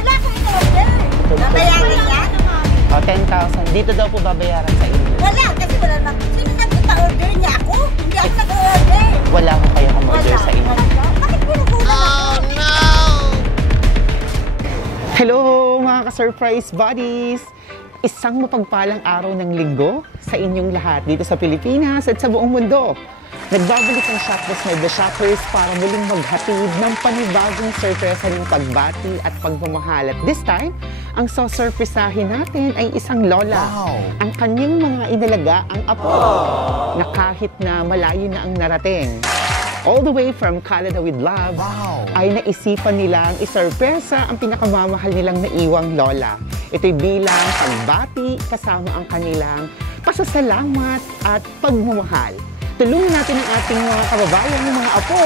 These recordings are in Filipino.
Wala akong in-order. Babayaran yan? O, 10,000. Dito daw po babayaran sa inyo. Wala, kasi wala naman. Sino nagpa-order niya ako? Hindi ako nag-order. Wala ko kayong umorder sa inyo. Bakit pinukulang ako? Hello mga ka-surprise buddies! Isang mapagpalang araw ng linggo sa inyong lahat dito sa Pilipinas at sa buong mundo. Nagbabalik ang Shopless My Shoppers para muling maghatid ng panibagong sorpresa ng pagbati at pagmamahal. At this time, ang sosurpresahin natin ay isang lola. Wow. Ang kanyang mga inalaga ang apo na kahit na malayo na ang narating. All the way from Canada with love, wow, ay naisipan nilang isorpresa ang pinakamamahal nilang naiwang lola. Ito'y bilang pagbati kasama ang kanilang pasasalamat at pagmamahal. Tulungan natin ang ating mga kababayan, ng mga apo,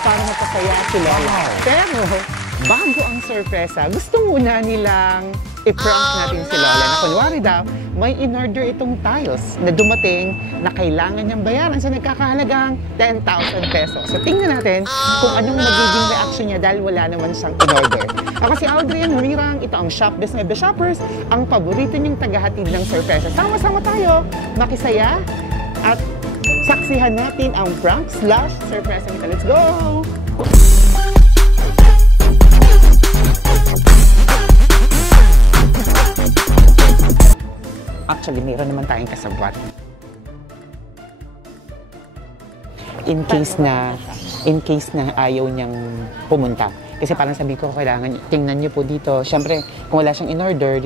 para magpasaya si lola. Pero bago ang sorpresa, gusto muna nilang i-prank natin si lola na kunwari daw, may in-order itong tiles na dumating na kailangan niyang bayaran sa nagkakahalagang 10,000 pesos. So tingnan natin kung anong magiging reaction niya dahil wala naman siyang in-order. Ako si Audrey Humirang, ito ang Shopless My Shoppers, ang paborito niyong tagahatid ng sorpresa. Sama-sama tayo, makisaya at saksihan natin ang prank/surpresa nito. Let's go! Actually, mayroon naman tayong kasabwat. In case na ayaw niyang pumunta. Kasi parang sabi ko, kailangan, tingnan niyo po dito. Siyempre, kung wala siyang in-order,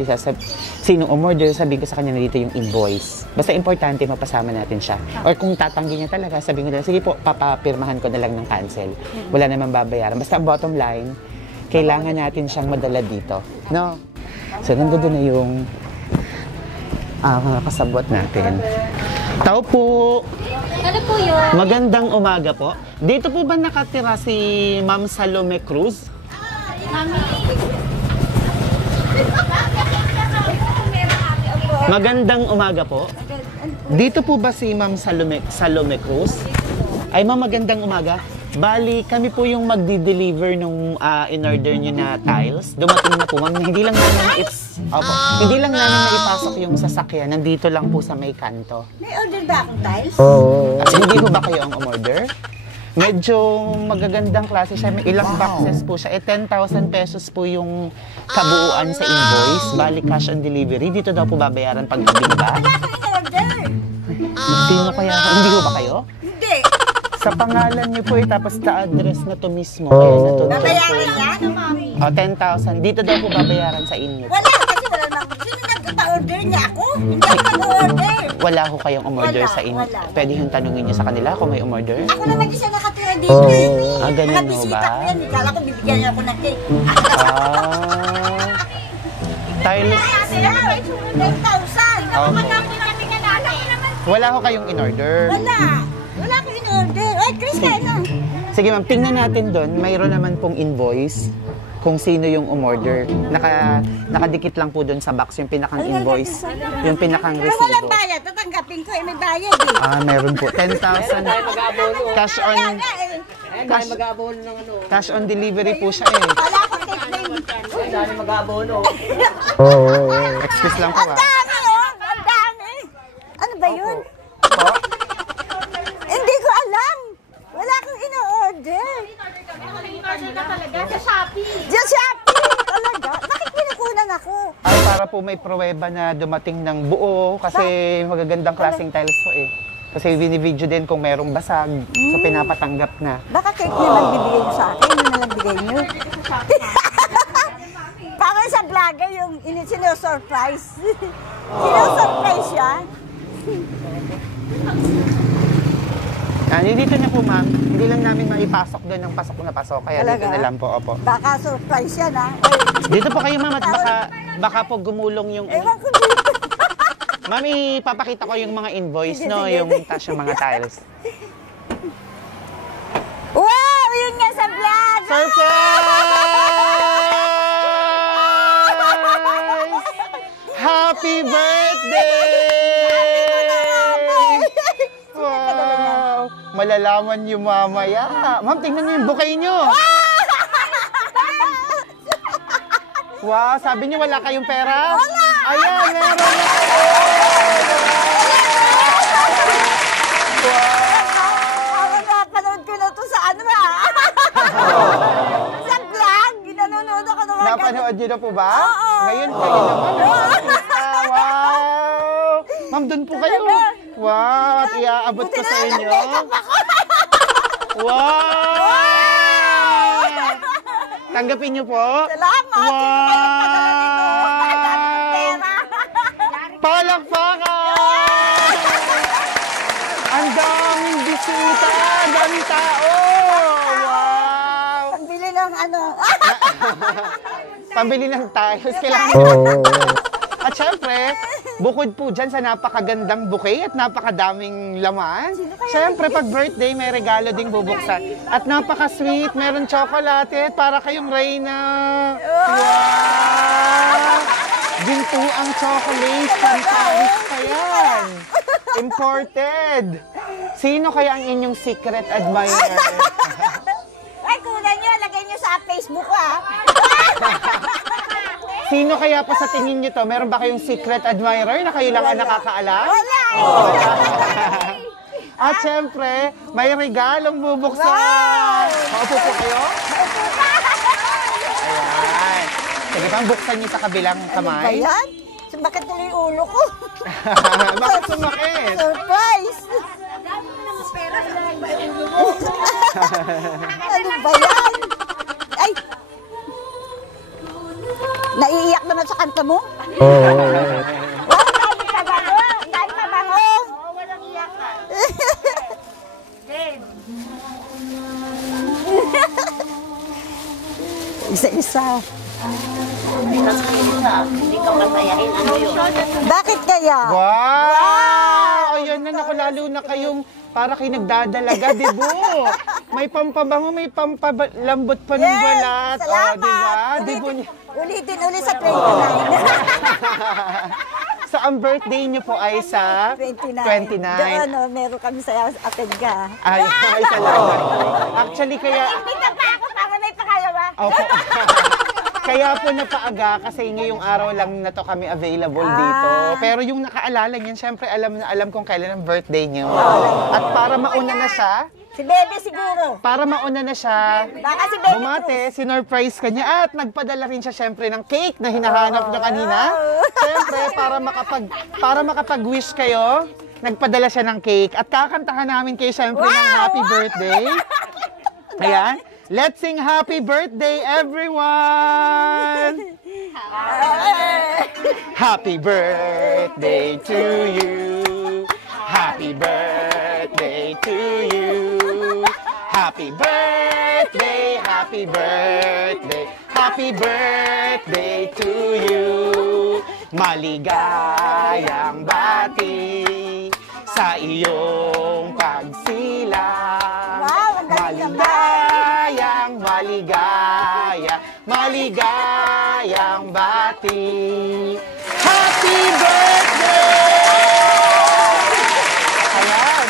sino umorder, sabihin ko sa kanya na dito yung invoice. Basta importante, mapasama natin siya. Or kung tatanggi niya talaga, sabihin ko na, sige po, papapirmahan ko na lang ng cancel. Wala naman babayaran. Basta ang bottom line, kailangan natin siyang madala dito. No? So, nandun na yung mga kasabwat natin. Tao po! Ano po yun? Magandang umaga po. Dito po ba nakatira si Ma'am Salome Cruz? Mami. Magandang umaga po. Dito po ba si Ma'am Salome Cruz? Ay ma'am, magandang umaga. Bali, kami po yung magdi-deliver nung in-order nyo na tiles. Dumating na po, ma'am. Hindi lang namin naipasok yung sasakyan. Nandito lang po sa may kanto. May order ba akong tiles? Oo. Hindi po ba kayo ang umorder? Medyo magagandang klase siya. May ilang boxes po siya. 10,000 pesos po yung kabuuan sa invoice. Bali, cash on delivery. Dito daw po babayaran pag nabinba. Wala akong in-order. Sino kaya? Hindi po ba kayo? Hindi. Sa pangalan niyo po tapos sa address na to mismo. Babayaran yan, mami. O, 10,000. Dito daw po babayaran sa inyo. Wala, kasi wala naman. Sino nagpa-order niya ako? Hindi ako nag-order. Wala ko kayong umorder Wala, sa inyo. wala. Pwede yung tanungin niyo sa kanila kung may umorder? Ako na mag-isa nakatira dito. Ganun Mga ho bisita ba? ko yan. Kala ko bibigyan niya ako ng cake. Tiles. Sila, may 10,000. Nakapagkakit namin yan natin. Wala ko kayong in-order. Wala. Wala akong in-order. Ay, Chris, kaya na. Sige ma'am, tingnan natin doon. Mayroon naman pong invoice kung sino yung umorder. Nakadikit lang po doon sa box yung pinakang invoice. Yung pinakang Pero walang resibo. bayad. Tatanggapin ko. May bayad eh. Meron po. 10,000. Cash on... Kaya mag-aabono ng ano. Cash on delivery po siya eh. wala akong cake na yun. Dahil mag-aabono. Excuse lang po Ang dami oh. Ang dami. Ano ba yun? Hindi ko alam. Wala akong in-order. Sa Shopee. Diyan Shopee. Talaga. Bakit pinakunan ako? Ay, para po may pruweba na dumating ng buo kasi magagandang klaseng tiles po eh. Kasi binibidyo din kung merong basag, so pinapatanggap na. Baka cake naman bibigay niyo sa akin. Yun nalang bigay niyo. Parang sa vlogger yung sino-surprise. Sino-surprise siya. Dito na po ma'am, hindi lang namin maipasok doon ng pasok na pasok, kaya Talaga? dito na lang po, opo. Baka surprise yan ha. Dito po kayo ma'am at baka po gumulong yung... Ewan ko dito. Ma'am, ipapakita ko yung mga invoice, Sige, no? sige. Yung taas yung mga tiles. Wow! Yun nga sa vlog! Surprise! Happy birthday! Wow! Malalaman niyo mamaya. Ma'am, tingnan niyo yung bouquet niyo. Wow, sabi niyo wala kayong pera? Wala! Ayan, meron na kayo! Ako napanood ko na to sa ano sa vlog. Ginanonood ako ng mga Napanood niyo na po ba? Oo. Ngayon kayo naman. Wow! Ma'am, doon po kayo. Wow, at iaabot ko sa inyo. Wow! Tanggapin niyo po. Salamat! Wow! Palakpakan! Ang daming bisita! Ang daming tao! Wow! Pambili ng ano. Pambili ng tiles. Kailangan At syempre, bukod po dyan sa napakagandang bouquet at napakadaming laman, syempre pag birthday may regalo ding bubuksan. At napaka-sweet, meron chocolate para kayong Reyna. Wow! Ginto ang chocolate, Paris pa yan. Imported. Sino kaya ang inyong secret admirer? Ay, kunan nyo. Lagay nyo sa Facebook Sino kaya po sa tingin nyo to? Meron ba kayong secret admirer na kayo lang ang nakakaalam? Wala At syempre, may regalong bubuksan. Maupo po kayo? Ayan. Sige bang buksan niyo sa kabilang kamay? Ayan. Sumakit tuloy yung ulo ko. Bakit sumakit? Surprise! Ano ba yan? Ay! Naiiyak naman sa kanta mo? Wow, dami ka bango! Dami ka bango! Walang iyak ka. Isa-isa. Hindi ka masayahin. Ano yun? Bakit kaya? Wow! Ayan na, naku, lalo na kayong para kayo nagdadalaga, di ba? May pampabango, may pampalambot pa ng balat. Salamat! Di ba? Di ba? Ulitin ulit sa 29. So, ang birthday niyo po ay sa 29. Doon, meron kami sa atin ka. Ay, salamat. Actually, kaya... Imbita pa ako para may pakalawa. Opo. Kaya po napaaga kasi ngayong araw lang na to kami available dito. Pero yung nakaalala niyan, syempre alam kung kailan ang birthday niyo. At para mauna na siya, Si Bebe siguro. para mauna na siya, Baka si Bebe bumate, sinurprise ka niya at nagpadala rin siya syempre ng cake na hinahanap niya kanina. Syempre, para makapag-wish kayo, nagpadala siya ng cake at kakantahan namin kayo syempre ng happy birthday. Ayan. Let's sing happy birthday, everyone! Happy birthday to you. Happy birthday to you. Happy birthday, happy birthday, happy birthday to you. Maligayang bati sa iyong pagsilang. Wow, ang galing Maligayang bati. Happy birthday! Ayan.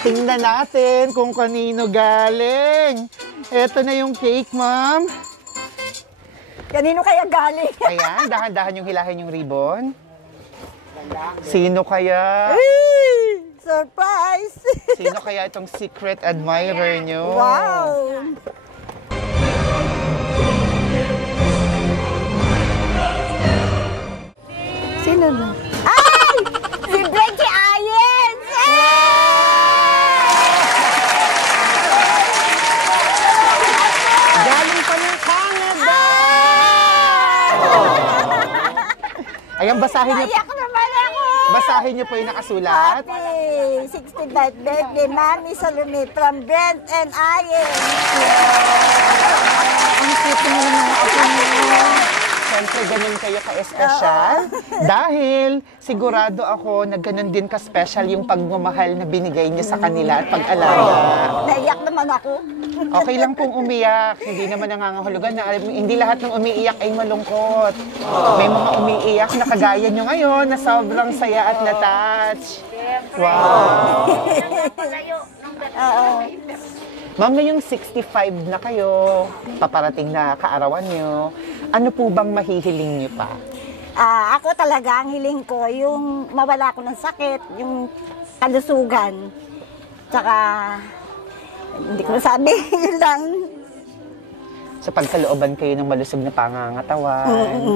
Tingnan natin kung kanino galing. Ito na yung cake, ma'am. Kanino kaya galing? Ayan, dahan-dahan yung hilahin yung ribbon. Sino kaya? Surprise! Sino kaya itong secret admirer nyo? Wow! Sino na? Ay! Si Blanky Ayens! Galing pa ng Canada! Ayan, basahin niyo. Naiyak naman ako! Basahin niyo po yung nakasulat. Happy 65th birthday, Mami Salome from Brent and Ayens. Ang sweet mo ng mga apo niyo. Siyempre, ganun kayo ka-espesyal. Dahil sigurado ako na ganun din ka-special yung pagmamahal na binigay niyo sa kanila at pag-alaga. Naiyak naman ako. Okay lang pong umiyak. Hindi naman nangangahulugan na hindi lahat ng umiiyak ay malungkot. May mga umiiyak na kagaya nyo ngayon na sobrang saya at na-touch. Wow! Ma'am, ngayong 65 na kayo, paparating na kaarawan nyo, ano po bang mahihiling nyo pa? Ako talaga, ang hiling ko, yung mawala ko ng sakit, yung kalusugan. Tsaka, hindi ko sabi, yun lang. Sa pagkalooban kayo ng malusog na pangangatawan.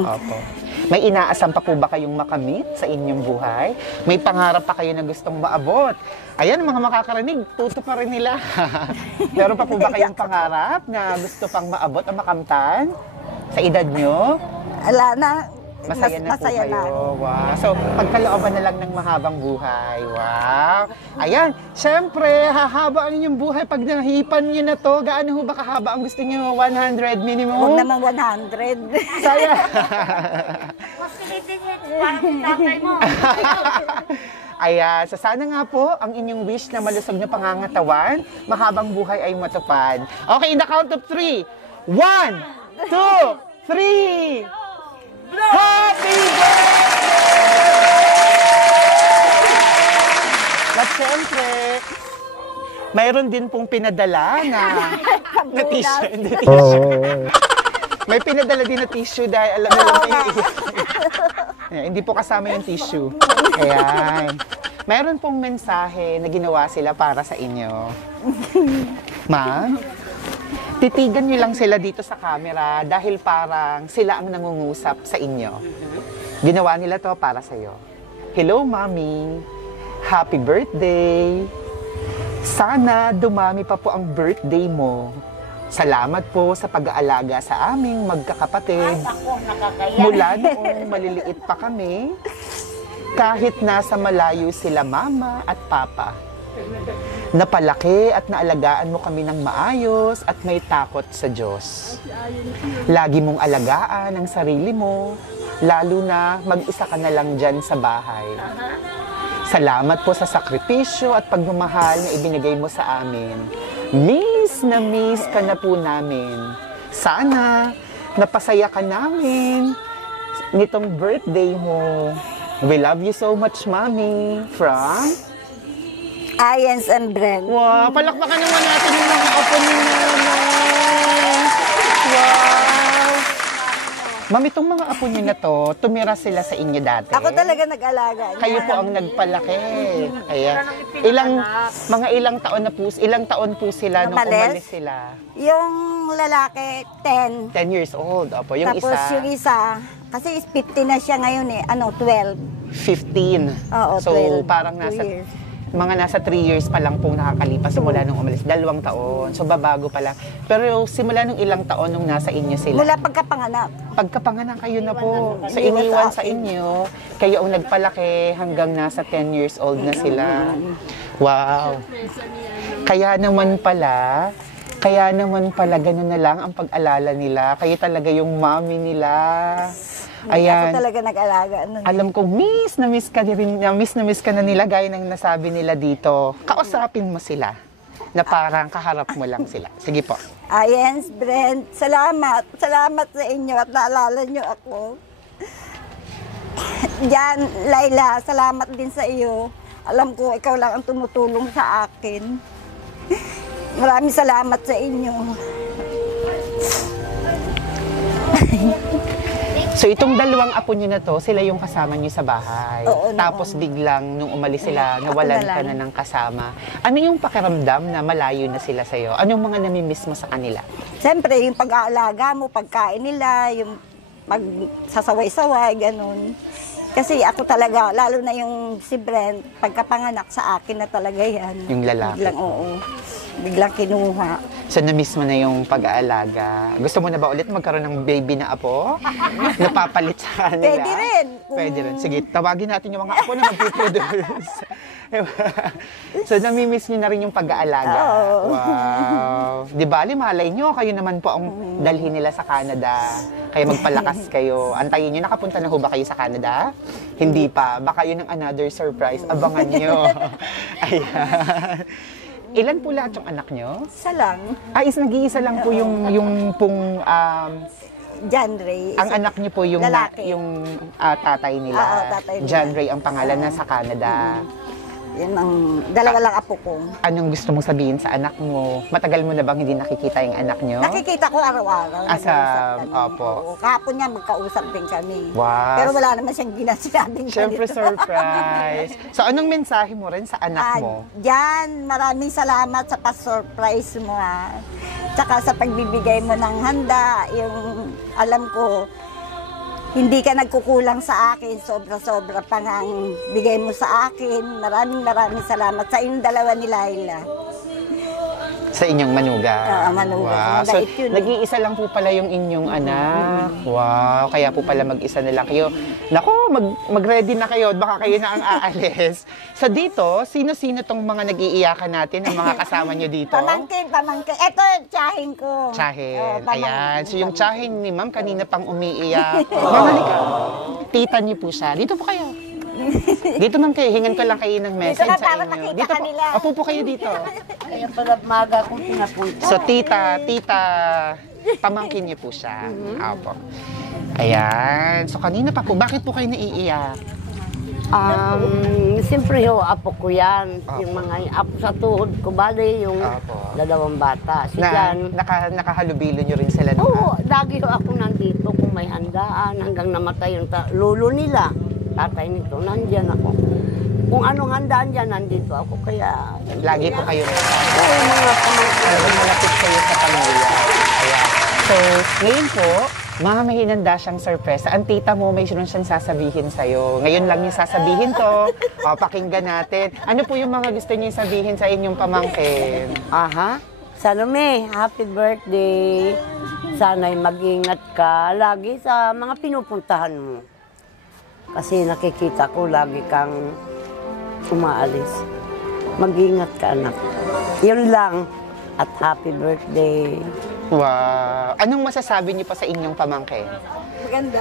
Opo. May inaasam pa po ba kayong makamit sa inyong buhay? May pangarap pa kayo na gustong maabot? Ayan, mga makakarinig, tuto pa rin nila. Meron pa po ba kayong pangarap na gusto pang maabot o makamtan sa edad nyo? Wala na. Masaya na po masaya kayo. Wow. So, pagkalooban na lang ng mahabang buhay. Wow. Ayan. Siyempre, hahaba ang inyong buhay pag nahipan nyo na to. Gaano ho ba kahaba ang gusto nyo? 100 minimum? Huwag naman 100. Saya. Mas kinitingin, parang tatay mo. Ayan. So, sana nga po, ang inyong wish na malusog na pangangatawan, mahabang buhay ay matupad. Okay, in the count of 3. 1, 2, 3. Happy birthday! At syempre, mayroon din pong pinadala na tissue. May pinadala din na tissue dahil alam mo lang hindi po kasama yung tissue. Ayan. Mayroon pong mensahe na ginawa sila para sa inyo. Ma'am? Titigan nyo lang sila dito sa camera dahil parang sila ang nangungusap sa inyo. Ginawa nila to para sa'yo. Hello, Mommy. Happy birthday. Sana dumami pa po ang birthday mo. Salamat po sa pag-aalaga sa aming magkakapatid. Ako, nakakaya. Mula noong maliliit pa kami, kahit nasa malayo sila Mama at Papa. Napalaki at naalagaan mo kami ng maayos at may takot sa Diyos. Lagi mong alagaan ang sarili mo, lalo na mag-isa ka na lang dyan sa bahay. Salamat po sa sakripisyo at pagmamahal na ibinigay mo sa amin. Miss na miss ka na po namin. Sana napasaya ka namin nitong birthday mo. We love you so much, Mommy. From Ayens and Brent. wow, palakpakan naman natin yung mga apo ni Nanay. Wow. Ma'am, itong mga apo niyo na to, tumira sila sa inyo dati? Ako talaga nag-alaga. Kayo po ang nagpalaki. Ayan. Mga ilang taon po sila nung umalis sila? Yung lalaki, 10. 10 years old. Opo, yung Tapos isa, yung isa, kasi 15 na siya ngayon 12. 15. Oo, So, 12. parang 2 nasa years. mga nasa 3 years pa lang pong nakakalipas simula nung umalis. 2 taon. So, babago pa lang. Pero simula nung ilang taon nung nasa inyo sila? Mula pagkapanganak. Pagkapanganak kayo na po. Sa Iniwan iniwan sa sa akin. inyo, kayo ang nagpalaki hanggang nasa 10 years old na sila. Wow. Kaya naman pala, ganun na lang ang pag-alala nila. Kayo talaga yung mommy nila. Ako Ayan. talaga nag-alaga. Alam kong miss na miss ka na nila gaya ng nasabi nila dito. Kausapin mo sila na parang kaharap mo lang sila. Sige po. Ayens, Brent, salamat. Salamat sa inyo at naalala nyo ako. Diyan, Laila, salamat din sa iyo. Alam ko, ikaw lang ang tumutulong sa akin. Maraming salamat sa inyo. So itong dalawang apo niyo na to, sila yung kasama niyo sa bahay. Oo, Tapos biglang nung umalis sila, nawalan Ako na ka lang. na ng kasama. Ano yung pakiramdam na malayo na sila sa'yo? Anong mga namimiss mo sa kanila? Siyempre, yung pag-aalaga mo, pagkain nila, yung pagsasaway-saway, ganun. Kasi ako talaga, lalo na yung si Brent, pagkapanganak sa akin na talaga yan. Yung lalaki. Biglang, oo. Biglang kinuha. So na-miss mo na yung pag-aalaga. Gusto mo na ba ulit magkaroon ng baby na apo? Napapalit sa kanila? Pwede rin. Pwede rin. Sige, tawagin natin yung mga apo na magpiproduce. So namimiss niyo na rin yung pag-aalaga. Oo. Wow. Di bali, malay nyo, kayo naman po ang dalhin nila sa Canada. Kaya magpalakas kayo. Antayin nyo, nakapunta na ho ba kayo sa Canada? Hindi pa. Baka yun ang another surprise. Abangan nyo. Ayan. Ilan po lahat yung anak nyo? Isa lang. Nag-iisa lang po yung pong John Ray. ang anak niyo po yung Lalaki. tatay nila. Oo, tatay nila. John Ray ang pangalan na sa Canada. Yun ang dalawa lang apo ko. Anong gusto mong sabihin sa anak mo? Matagal mo na bang hindi nakikita yung anak nyo? Nakikita ko araw-araw. Ah, sa- nag-uusap kami. opo. Oo, kahapon niya magkausap din kami. Wow. Pero wala naman siyang ginasabing Siyempre, surprise. So, anong mensahe mo rin sa anak mo? Diyan, maraming salamat sa pa-surprise mo ha. Tsaka sa pagbibigay mo ng handa, yung alam ko, hindi ka nagkukulang sa akin, sobra-sobra pa nga ang bigay mo sa akin. Maraming salamat sa inyong dalawa ni Laila. Sa inyong manugang. Oo, manugang. Wow. So, Mabait yun. nag-iisa lang po pala yung inyong anak. Wow. Kaya po pala mag-isa na lang kayo. Nako, mag-ready na kayo. Baka kayo na ang aalis. So dito, sino-sino tong mga nag-iiyakan natin, ang mga kasama nyo dito? Pamangkin. Ito, tsahin ko. Tsahin. Oo, Ayan. So yung tsahin ni ma'am, kanina pang umiiyak. Ma'am, halika. Tita niyo po siya. Dito po kayo. Dito ma'am kayo, hingan ko lang kayo ng message ka sa para inyo. makita Dito po. kanila. Opo po kayo dito. Kaya pala maga akong pinapunta. So, tita, pamangkin niyo po siya. Opo. Ayan. So, kanina pa po, bakit po kayo naiiyak? Siyempre ho, apo ko yan. Apo. Yung mga apo sa tuhod ko, bali yung Apo. dalawang bata. Si Na, Jan. nakahalubilo niyo rin sila doon. Oo, lagi ho ako nandito kung may handaan hanggang namatay yung lolo nila. Tatay nito, nandyan ako. Kung anong handaan dyan, nandito ako. Kaya, Lagi po kayo kasama. oo, mga pamangkin. Talagang malapit kayo sa pamilya. Ayan. So, ngayon po, mga may hinanda siyang sorpresa. Ang tita mo, may siyang sasabihin sa'yo. Ngayon lang yung sasabihin to. O, pakinggan natin. Ano po yung mga gusto niyo sabihin sa inyong pamangkin? Aha. Salome, happy birthday. Sana'y mag-ingat ka lagi sa mga pinupuntahan mo. Kasi nakikita ko lagi kang umaalis. Mag-ingat ka, anak. Yun lang. At happy birthday. Wow. Anong masasabi niyo pa sa inyong pamangkin? Maganda.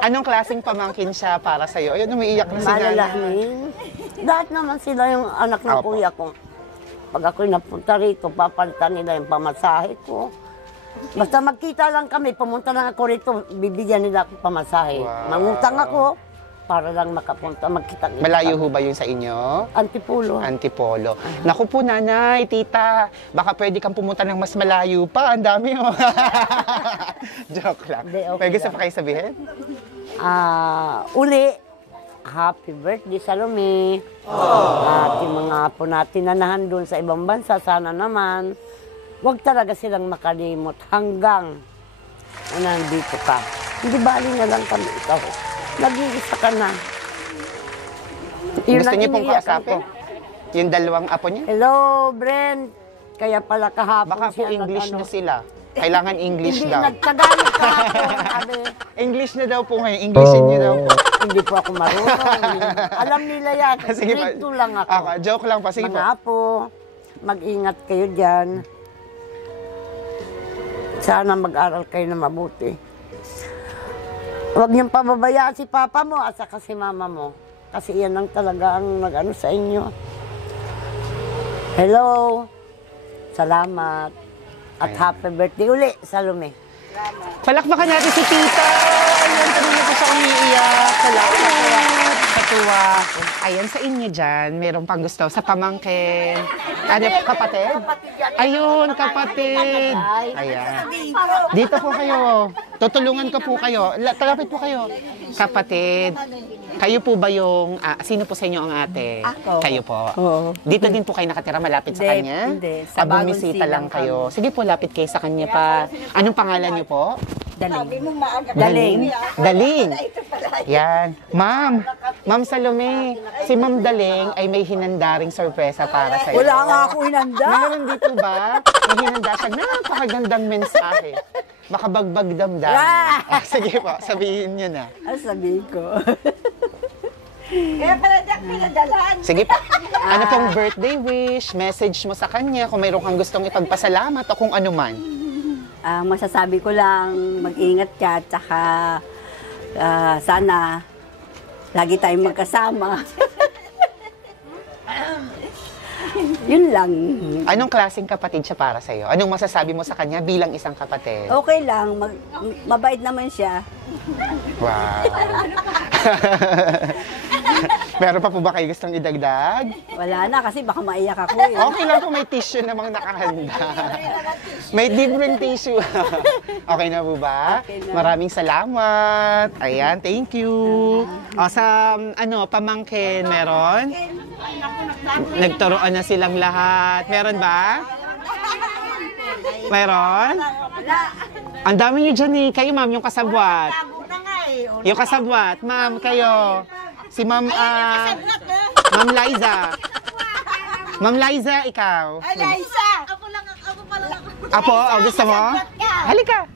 Anong klaseng pamangkin siya para sa'yo? Ayun, umiiyak na si nanay. Malalahin. Lahat naman sila yung anak ng Opo. kuya ko. Pag ako'y napunta rito, papalitan nila yung pamasahe ko. Basta magkita lang kami, pumunta lang ako rito, bibigyan nila ako pamasahe. Wow. Mangutang ako para lang makapunta, magkita. Malayo ho ba yun sa inyo? Antipulo. Antipolo. Naku po, nanay, tita, baka pwede kang pumunta ng mas malayo pa. Ang dami ho. Joke lang. Hindi, okay Pwede sa lang. pa kayo sabihin? Uli, happy birthday, Salome. At yung mga apo natin na nandun sa ibang bansa, sana naman, huwag talaga silang makalimot hanggang nandito ka. Hindi bali na lang kami ikaw. Nag-iisa ka na. Gusto niyo pong iniiyakan kausapin? Yung dalawang apo niya? Hello, Brent. Kaya pala kahapon Baka po siya English nag-ano. na sila. Kailangan English Hindi, daw. nagtagalog kahapon. Sabi, English na daw po ngayon. Englishin niyo daw po. hindi po ako marunong. Alam nila yan. Sige po. Grade 2 lang ako. Joke lang pa. Sige po. Mga apo, mag-ingat kayo dyan. Sana mag-aral kayo na mabuti. Huwag niyong pababayaan si papa mo at saka si mama mo. Kasi yan lang talaga ang nag-ano sa inyo. Hello. Salamat. At happy birthday uli, Salome. Palakpakan natin si tita. Ayan, kanina po siya umiiyak. Salamat. Sa tuwa. Ayan, sa inyo dyan, meron pang gusto. Sa pamangkin. Ano, kapatid? Ayun, kapatid. Ayan. Dito po kayo. Tutulungan ko po kayo. Talapit po kayo. Kapatid. Kayo po ba yung, sino po sa inyo ang ate? Ako. Kayo po. Oo. Dito din po kayo nakatira, malapit sa Hindi, kanya? hindi. Sa Bagong Bumisita lang Silang kayo. Sige po, lapit kayo sa kanya pa. Anong pangalan niyo po? Daling. Daling. Daling. Yan. Ma'am Salome, si Ma'am Daling ay may hinandaring sorpresa para sa iyo. Wala nga ako inanda. Meron dito ba? May hinanda siya. Napakagandang mensahe. Makabagbag damdam. Sige po, sabihin niyo na. Ano sabihin ko? Kaya pala Jack, pinadalaan. Sige po. Ano pong birthday wish, message mo sa kanya, kung mayroon kang gustong ipagpasalamat o kung ano man. Ang masasabi ko lang, mag-ingat ka, tsaka sana lagi tayong magkasama. Yun lang. Anong klaseng kapatid siya para sa iyo? Anong masasabi mo sa kanya bilang isang kapatid? Okay lang, mabait naman siya. Wow. Meron pa po ba kayo gustong idagdag? Wala na kasi baka maiyak ako eh. Okay lang po, may tissue namang nakahanda. May libreng tissue. Okay na po ba? Okay na. Maraming salamat. Ayan, thank you. O, sa pamangkin, meron? Nagturoan na silang lahat. Meron ba? Meron? Ang dami nyo dyan eh. Kayo, ma'am, yung kasabwat. Yung kasabwat. Ma'am, kayo. Si Ma'am, Ma'am Liza. Ma'am Liza, ikaw. Liza! Apo, gusto mo? Halika.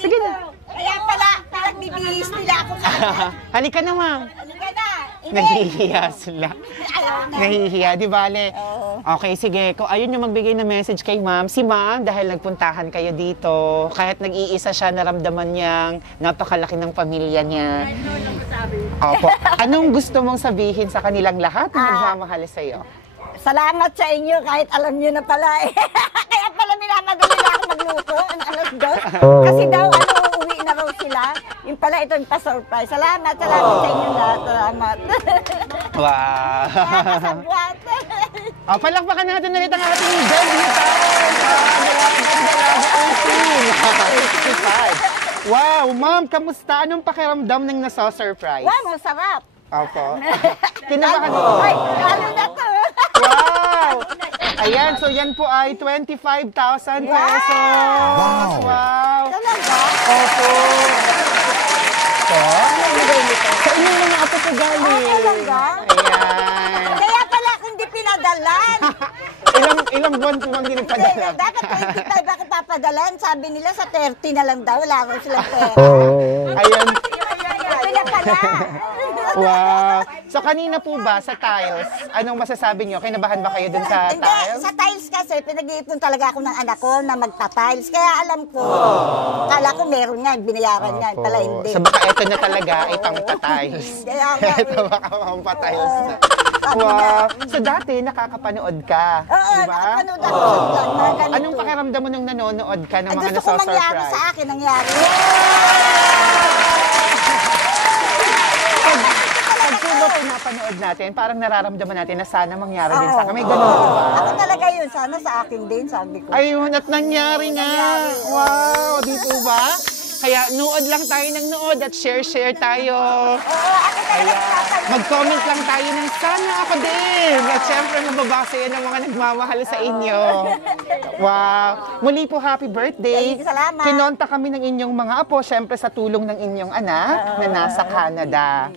Sige na. Kaya pala, pinagbibihis nila ako sa Halika na, ma'am. Halika na! Nahihiya sila. Nahihiya, di bale? Oo. Okay, sige. Kung ayun yung magbigay ng message kay ma'am, si ma'am, dahil nagpuntahan kayo dito, kahit nag-iisa siya, naramdaman niyang napakalaki ng pamilya niya. Opo. Anong gusto mong sabihin sa kanilang lahat na nagmamahal sa'yo? Salamat sa inyo kahit alam nyo na pala eh. Kaya pala minamadali na ako magluto ng alas 2. Kasi daw uuwi na raw sila. Yung pala ito yung pa-surprise. Salamat sa inyo lahat. Salamat. Wow! Nakakasabwat. O, palakpakan natin ulit ang ating debutante! Wow! Ma'am, kamusta? Anong pakiramdam ng nasa-surprise? Wow, masarap. Opo. Kinabahan mo? Ay, lalo na to. Wow! Ayan, so yan po ay 25,000 pesos! Wow! Talaga? Opo! Po? Sa inyong mga apo po galing. Talaga? Ayan. Kaya pala ako hindi pinadalan. Ilang buwan po bang dinipadala? Dapat 25 ako papadalan. Sabi nila sa 30 na lang daw. Wala akong silang pera. Ayan. Ito na pala. Wow! So kanina po ba sa tiles, anong masasabi nyo? Kinabahan ba kayo dun sa Hindi, tiles? sa tiles kasi, pinag-iipon talaga ako ng anak ko na magta-tiles. Kaya alam ko, kala ko meron nga, binayaran nga, pala hindi. So baka ito na talaga ay pang-tiles. Kaya nga, Ito baka pang-tiles na. sabi Wow! na, So dati nakakapanood ka, oo, di ba? nakapanood ako sa vlog, mga ganito. Anong pakiramdam mo nung nanonood ka ng Ay, mga gusto ko mangyari sa nasa-surprise? akin, nangyari. Pag po ba pinapanood natin, parang nararamdaman natin na sana mangyari din sa akin. May ganun po ba? Ako talaga yun, sana sa akin din, sabi ko. Ayun, at nangyari nga. Wow, di po ba? Kaya nood lang tayo ng nood at share tayo. Oo, ako talaga pinapanood. Mag-comment lang tayo ng sana ako din. At syempre, mababasa yan ng mga nagmamahal sa inyo. Wow. Muli po, happy birthday. Thank you, salamat. Kinonta kami ng inyong mga apo, syempre sa tulong ng inyong anak na nasa Canada.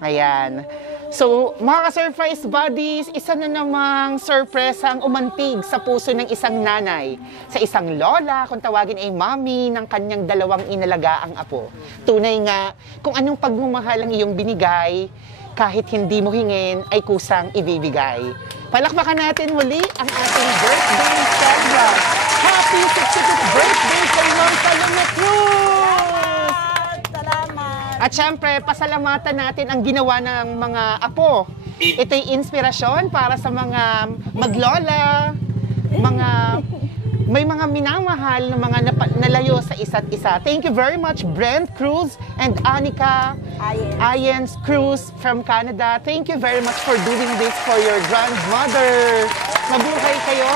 Ayan. So, mga ka-surprise buddies, isa na namang sorpresa ang umantig sa puso ng isang nanay. Sa isang lola, kung tawagin ay mami ng kanyang dalawang inalagaang apo. Tunay nga, kung anong pagmamahal ang iyong binigay, kahit hindi mo hingin, ay kusang ibibigay. Palakpakan natin muli ang ating birthday celebrant. Happy 65th birthday kay Ma'am Salome Cruz! Salamat. At syempre, pasalamatan natin ang ginawa ng mga apo. Ito'y inspirasyon para sa mga maglola, may mga minamahal na mga nalayo sa isa't isa. Thank you very much, Brent Cruz and Anika Ayens Cruz from Canada. Thank you very much for doing this for your grandmother. Mabuhay kayo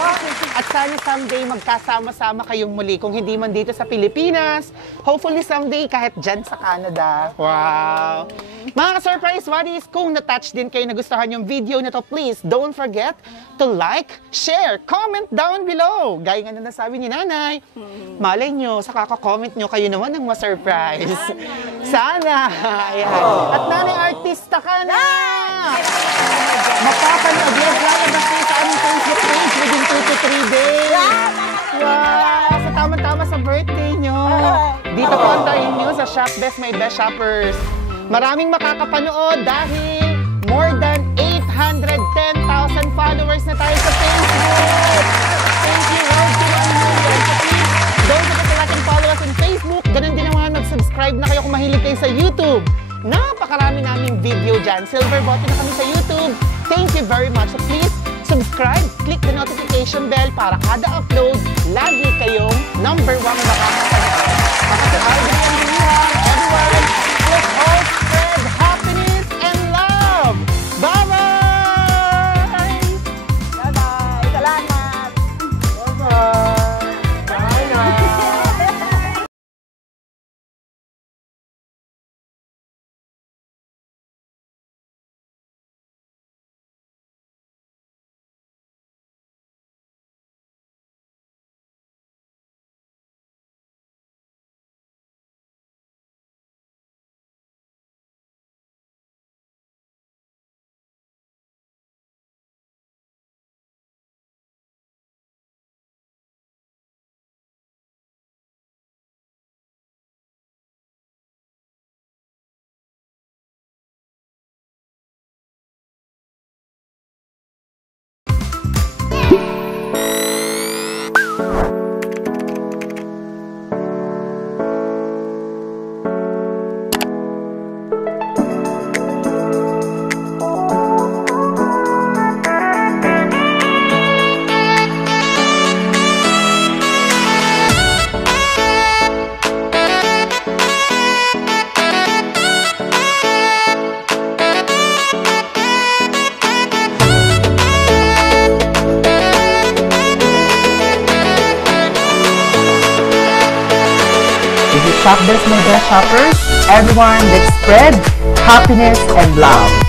at sana someday magkasama-sama kayong muli. Kung hindi man dito sa Pilipinas, hopefully someday kahit dyan sa Canada. Wow! Mga surprise buddies, kung na-touch din kayo na gustuhan yung video na to, please don't forget to like, share, comment down below. Gaya nga na nasabi ni Nanay, malay nyo, sa kaka-comment nyo, kayo naman ang ma-surprise. Sana! Ayan. At Nanay, artista ka na! Mapapanood yan, lalabas kayo sa aming Facebook page within 2 to 3 days. Wow! Sa tama-tama sa birthday nyo. Dito po ang tayo nyo sa Shop Best My Best Shoppers. Maraming makakapanood dahil more than 810,000 followers na tayo sa Facebook. Thank you, Road to 1 million. So please, don't forget to like and follow us on Facebook. Ganun din naman, mag-subscribe na kayo kung mahilig kayo sa YouTube. Napakarami naming video dyan. Silver button na kami sa YouTube. Thank you very much. So please, subscribe, click the notification bell para kada upload, lagi kayong #1 makakapanood. Makakapanood ng everyone. Let's all spread happiness and love. Bye! This is Shop Best My Best Shoppers. Everyone, let's spread happiness and love.